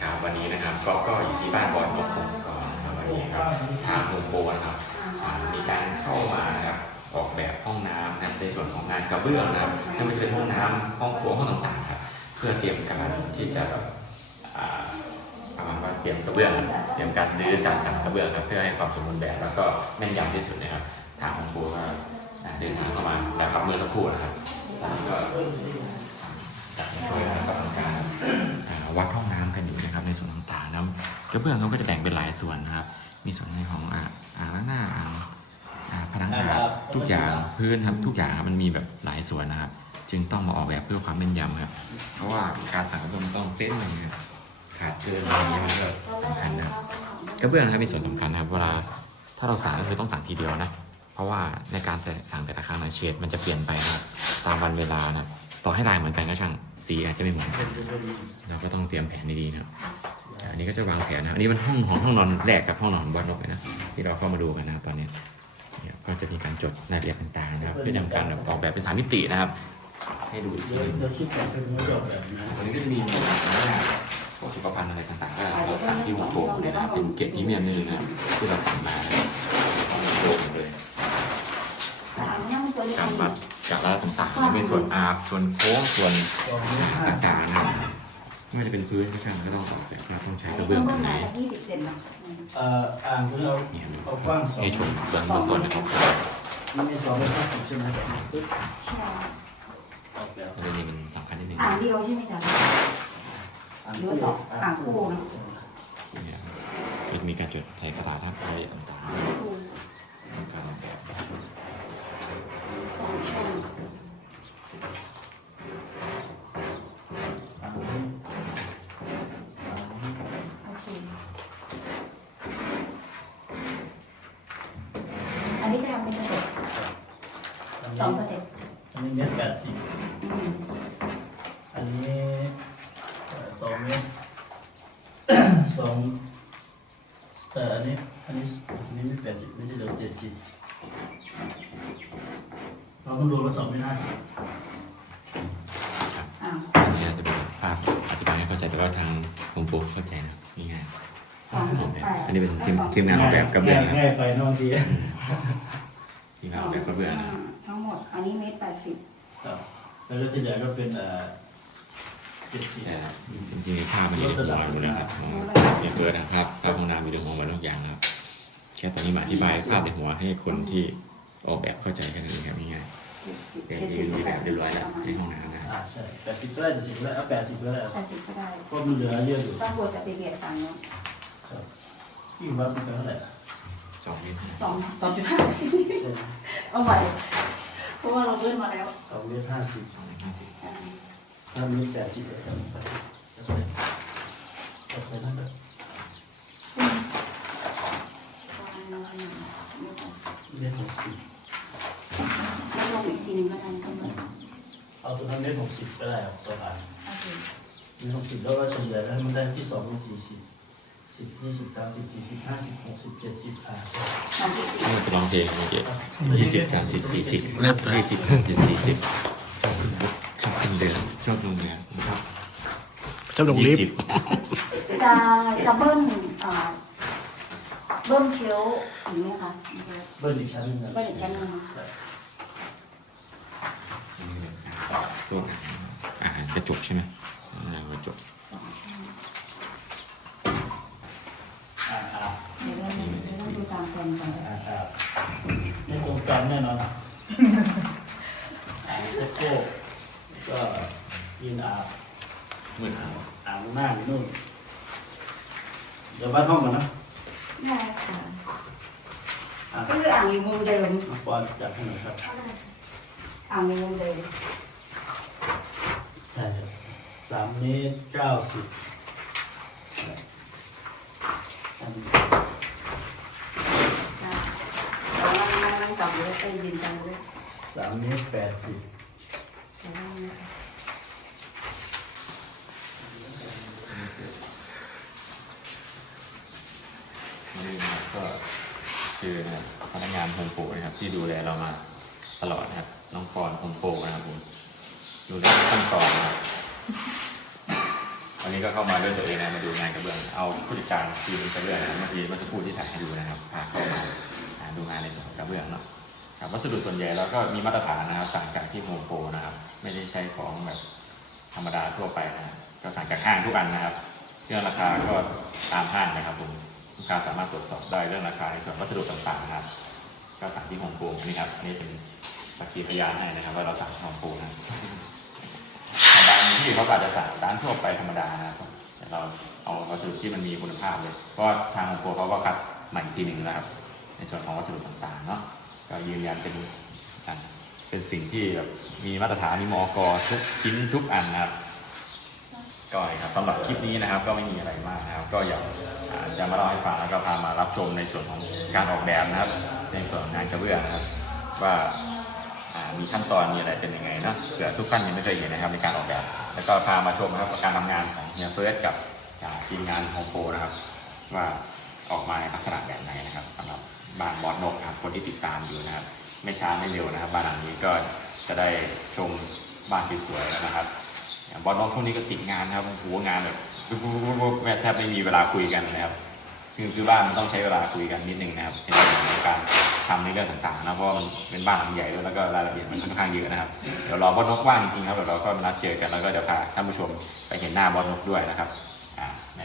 ครับวันนี้นะครับก็ก็อยู่ที่บ้านบอลนกพงศกรนะครับวันนี้ครับทางโฮมโปรนะครับอ่ามีการเข้ามานะครับออกแบบห้องน้ำนะครับในส่วนของงานกระเบื้องนะครับไม่ว่าจะเป็นห้องน้ำห้องครัวห้องต่างๆครับเพื่อเตรียมการที่จะแบบอ่าประมาณว่าเตรียมกระเบื้องครับเตรียมการซื้อการสั่งกระเบื้องครับเพื่อให้ความสมบูรณ์แบบแล้วก็แม่นยำที่สุดนะครับทางโฮมโปรก็อ่าเดินทางเข้ามาแล้วครับเมื่อสักครู่นะครับตอนนี้ก็ กระเบื้องเขาก็จะแบ่งเป็นหลายส่วนนะครับ มีส่วนในของอ่าอ่างล้างหน้าอ่างอ่าผนังอาบทุกอย่างพื้นครับทุกอย่างครับมันมีแบบหลายส่วนนะครับ จึงต้องมาออกแบบเพื่อความแม่นยำครับ เพราะว่าการสั่งกระเบื้องมันต้องเป๊ะเลยนะครับขาดเกินอะไรอย่างเงี้ยมันก็สำคัญนะครับกระเบื้องนะครับมีส่วนสำคัญนะครับเวลาถ้าเราสั่งก็คือต้องสั่งทีเดียวนะ เพราะว่าในการสั่งแต่ละครั้งนะเฉดมันจะเปลี่ยนไปนะครับตามวันเวลานะครับต่อให้ลายเหมือนกันก็ช่าง สีอาจจะไม่เหมือนกันเราก็ต้องเตรียมแผนดีๆนะครับอันนี้ก็จะวางแผนนะ อันนี้มันห้องของห้องนอนแรกกับห้องนอนของบอลนกเลยนะที่เราเข้ามาดูกันนะครับตอนนี้เนี่ยก็จะมีการจดรายละเอียดต่างๆนะครับเพื่อทำการออกแบบเป็นสามมิตินะครับ ให้ดูอีกทีเดี๋ยวหนึ่งเดี๋ยวคิดก่อนเป็นมือจบแบบนี้อันนี้ก็จะมีพวกสุขภัณฑ์อะไรต่างๆก็เราสั่งที่หัวโถงเลยนะครับเป็นเกรดพรีเมียมนี่นะครับที่เราสั่งมาโดมเลยการวัด จากระดับต่างๆไม่เป็นส่วนอาบส่วนโค้งส่วนสองเมตรห้าสิบต่างๆนะครับไม่ว่าจะเป็นพื้นก็ช่างก็ต้องออกแบบว่าต้องใช้กระเบื้องแบบไหนยี่สิบเซนนะเอ่ออ่างของเราเนี่ยดูเอากว้างสองให้ชมเบื้องต้นนะครับมันมีสองเมตรห้าสิบใช่ไหมปึ๊บใช่ออกแบบเรื่องนี้มันสำคัญนิดนึงอ่างเดียวใช่ไหมจ๊ะหรือว่าสองอ่างคู่นะเนี่ยมันมีการจดใส่กระดาษทับอะไรต่างๆในการออกแบบ อ่างนี้ โอเคอันนี้จะทำเป็นสเต็ป อันสองสนี้เต็ปอันนี้เมตรแปดสิบอืมอันนี้เอ่อสองเมตร สองเอ่ออันนี้อันนี้อันนี้ไม่แปดสิบไม่ใช่เดี๋ยวเจ็ดสิบเราต้องดูว่าสองเมตรห้าสิบอ่างอันนี้อาจจะเป็นภาพอธิบายให้เข้าใจแต่ว่าทางผมปูเข้าใจนะง่ายสองๆออกแบบแปดอันนี้เป็นทีมทีมงานออกแบบกระเบื้องนะง่ายไปน้องที ทีมงานออกแบบกระเบื้องนะทั้ง หมด อันนี้เมตรแปดสิบครับแล้วก็ที่เหลือก็เป็นเอ่อเจ็ดสิบแต่จริงๆภาพมันอยู่ในหัวอยู่นะครับอย่าเกิดนะครับภาพห้องน้ำอยู่ในหัวหมันทุกอย่างนะครับแค่ตอนนี้มาอธิบายภาพในหัวให้คนที่ออกแบบเข้าใจกันเองครับง่ายๆเจ็ดสิบเดี๋ยวเจ็ดยืสิบนมีแปแบบดเรีสิยบบร้อยแล้วประมาณในห้องน้ำนะอ่าใช่แปดสิบก็ได้เจ็ดสิบก็ได้เอาแปดสิบก็ได้เอาแปดสิบก็ได้เพราะมันเหลือเยอะอยู่ต้องกลัวจะไปเบียดฝั่งนู้นครับยิ่งวัดมันเป็นเท่าไหร่สองเมตรสองสองจุดห้าเอาไหว เพราะว่าเราเลื่อนมาแล้วสองเมตรห้าสิบสองเมตรห้าสิบอ่าถ้าเมตรแปดสิบก็สองแปดสิบก็ใส่นั่นแหละเมตรหกสิบแล้วลงอีกทีนึงก็ได้ก็เหมือนเอาตัวนั้นเมตรหกสิบก็ได้ครับตัวผ่านโอเคเมตรหกสิบแล้วก็เฉลี่ยแล้วให้มันได้ที่สองเป็นสี่สิบ สิบยี่สิบสามสิบสี่สิบห้าสิบหกสิบเจ็ดสิบอ่าสามสิบสี่นี่จะลองเพลงเมื่อกี้ยี่สิบสามสิบสี่สิบยี่สิบสามสิบสี่สิบชอบขึ้นเรือชอบลงเรือนะครับชอบลงลิฟต์ยี่สิบจะจะเบิ้ลอ่าเบิ้ลเชลฟ์อีกไหมคะเบิ้ลอีกชั้นหนึงนะเบิ้ลอีกชั้นหนึ่งค่ะโซนอาหารกระจกใช่ไหมอาหารกระจกสองชั้น อ่าอ่า เดี๋ยวเราเดี๋ยวเราดูตามแผนก่อนอ่าอ่าไม่ตรงกันแน่นอนเทสโก้ก็ยินอาบมืดหางอ่างหน้าอยู่นู่นเดี๋ยววัดห้องกันนะได้ค่ะ อ่าก็คืออ่างอยู่มุมเดิมปอนจัดให้หน่อยครับ อ่างอยู่มุมเดิมใช่ครับสามเมตรเก้าสิบอันนี้ ค่ะเอา นั่งนั่เลยไปยืนจับเลยสามเมตรแปดสิบนี่นะครับก็คือนะครับพนักงานโฮมโปรนะครับ ที่ดูแลเรามาตลอดนะครับ น้องปอนโฮมโปรนะครับผมดูแลทุกขั้นตอนนะครับวันนี้ก็เข้ามาด้วยตัวเองนะมาดูงานกระเบื้องเอาผู้จัดการทีมกระเบื้องนะเมื่อกี้เมื่อสักครู่ที่ถ่ายให้ดูนะครับพาเข้ามาดูงานในส่วนของกระเบื้องเนาะ วัสดุส่วนใหญ่แล้วก็มีมาตรฐานนะครับสั่งจากที่โฮมโปรนะครับ ไม่ได้ใช้ของแบบธรรมดาทั่วไปนะก็สั่งจากห้างทุกอันนะครับเรื่องราคาก็ตามห้างนะครับผมลูกค้าสามารถตรวจสอบได้เรื่องราคาในส่วนวัสดุต่างๆนะครับ ก็สั่งที่โฮมโปรนี่ครับอันนี่เป็นสักขีพยานให้นะครับ ว่าเราสั่งโฮมโปรนะบางที่เขาอาจจะสั่งร้านทั่วไปธรรมดานะครับแต่เราเอาวัสดุที่มันมีคุณภาพเลยเพราะทางองค์กรเขาก็คัดใหม่อีกทีหนึ่งนะครับ ในส่วนของวัสดุต่างๆเนาะ ก็ยืนยันเป็นเป็นสิ่งที่แบบมีมาตรฐานมีมอกทุกชิ้นทุกอันนะครับก็เลยครับสำหรับคลิปนี้นะครับก็ไม่มีอะไรมากนะครับ ก็อยากอ่าจะมาเล่าให้ฟังแล้วก็พามารับชมในส่วนของการออกแบบนะครับ ในส่วนงานกระเบื้องนะครับ ว่ามีขั้นตอนมีอะไรเป็นยังไงนะเผื่อทุกท่านยังไม่เคยเห็นนะครับในการออกแบบ แล้วก็พามาชมนะครับการทำงานของเฮียเฟิร์สกับทีมงานของโปนะครับ ว่า ออกมาในลักษณะแบบไหนนะครับสำหรับบ้านบอสนกครับคนที่ติดตามอยู่นะครับ ไม่ช้าไม่เร็วนะครับ บ้านหลังนี้ก็จะได้ชมบ้านสวยๆแล้วนะครับบอสนกช่วงนี้ก็ติดงานนะครับโอ้โหงานแบบแม่แทบไม่มีเวลาคุยกันนะครับคือคือบ้านมันต้องใช้เวลาคุยกันนิดนึงนะครับในเรื่องของการทำในเรื่องต่างๆนะเพราะมันเป็นบ้านหลังใหญ่ด้วยแล้วก็รายละเอียดมันค่อนข้างเยอะนะครับเดี๋ยวรอบอสนกว่างจริงๆครับเดี๋ยวเราก็นัดเจอกันแล้วก็จะพาท่านผู้ชมไปเห็นหน้าบอสนกด้วยนะครับใน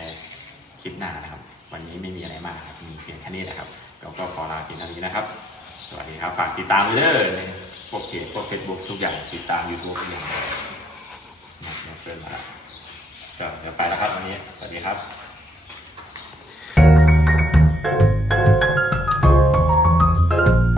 คลิปหน้านะครับ วันนี้ไม่มีอะไรมากครับ มีเพียงแค่นี้นะครับเราก็ขอลาเพียงเท่านี้นะครับ สวัสดีครับ ฝากติดตามเลยในพวกเพจพวกเฟซบุ๊กทุกอย่างติดตามยูทูบทุกอย่างนะเพื่อนมาแล้วก็เดี๋ยวไปแล้วครับวันนี้ สวัสดีครับ